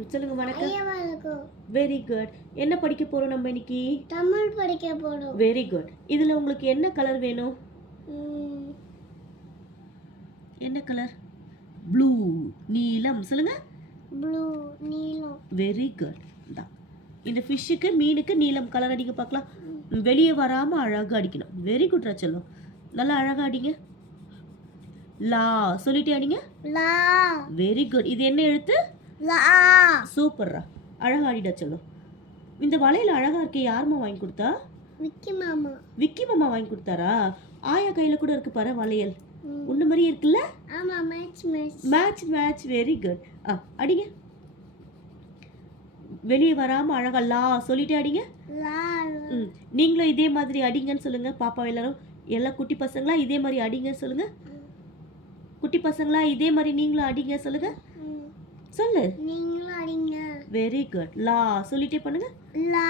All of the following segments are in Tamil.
சொல்லுங்க வணக்கம். ஐயா வணக்கம். Very good. என்ன படிக்க போறோம் நம்ம இன்னைக்கு? தமிழ் படிக்க போறோம். Very good. இதுல உங்களுக்கு என்ன கலர் வேணும்? என்ன கலர்? ப்ளூ, நீலம். சொல்லுங்க. ப்ளூ, நீலம். Very good. இந்த ஃபிஷ்ஷுக்கு மீனுக்கு நீலம் கலர் அடிக்க பார்க்கலாம். வெளியே வராம அழகா அடிக்கணும். வெரி குட் ரச்சலம். நல்லா அழகா அடிங்க. லா சொல்லிட்டே அடிங்க. லா. Very good. இது என்ன எழுத்து? லா. சூப்பர்ரா. அழகா அடிடா சொல்லும். இந்த வளையல் அழகா இருக்கே, யாருமா வாங்கி கொடுத்தா? விக்கி மாமா. விக்கி மாமா வாங்கி கொடுத்தாரா? ஆயா கையில கூட இருக்கு பாரு வளையல். உன்ன மாதிரி இருக்குல்ல? ஆமா, match match. Match match. Very good. அடிங்க. வெளியே வராம அழகா லா சொல்லிட்டே அடிங்க. லா. நீங்களும் இதே மாதிரி அடிங்கன்னு சொல்லுங்க. பாப்பா எல்லாரும் எல்லாம் குட்டி பசங்களா இதே மாதிரி அடிங்கன்னு சொல்லுங்க. குட்டி பசங்களா இதே மாதிரி நீங்களும் அடிங்க சொல்லுங்க. சொல்லு. நீங்களும் அடிங்க. Very good. லா சொல்லிட்டே பண்ணுங்க. லா.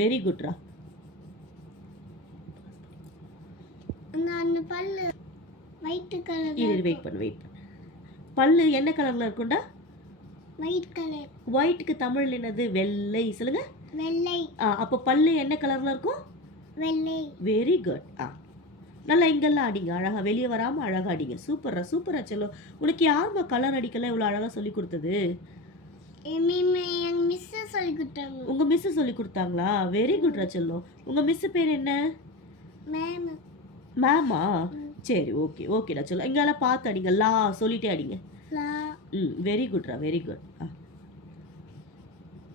வெரி குட்ரா. அந்த பல்லு ஒயிட் கலர். இரு வெயிட் பண்ணு. பல்லு என்ன கலர்ல இருக்கும்டா? White colour. ஒயிட்க்கு தமிழ்ல என்னது? வெள்ளை. சொல்லுங்க. வெள்ளை. அப்ப பல்லு என்ன கலர்ல இருக்கும்? வெள்ளை. Very good. நல்லா இங்கெல்லாம் அடிங்க. அழகா வெளியே வராம அழகா அடிங்க. சூப்பரா சூப்பரா செல்லோ. உனக்கு யாருமா கலர் அடிக்கல இவ்வளவு அழகா சொல்லி கொடுத்தது? எங்க மிஸ் சொல்லி கொடுத்தாங்க. உங்க மிஸ் சொல்லி கொடுத்தாங்களா? வெரி குட் ரச்சல்லோ. உங்க மிஸ் பேர் என்ன? மேம். மேமா? சரி, ஓகே ஓகேடா சொல்லோ. இங்கெல்லாம் பார்த்து அடிங்க. லா சொல்லிட்டே அடிங்க. லா. வெரி குட்ரா. Very good.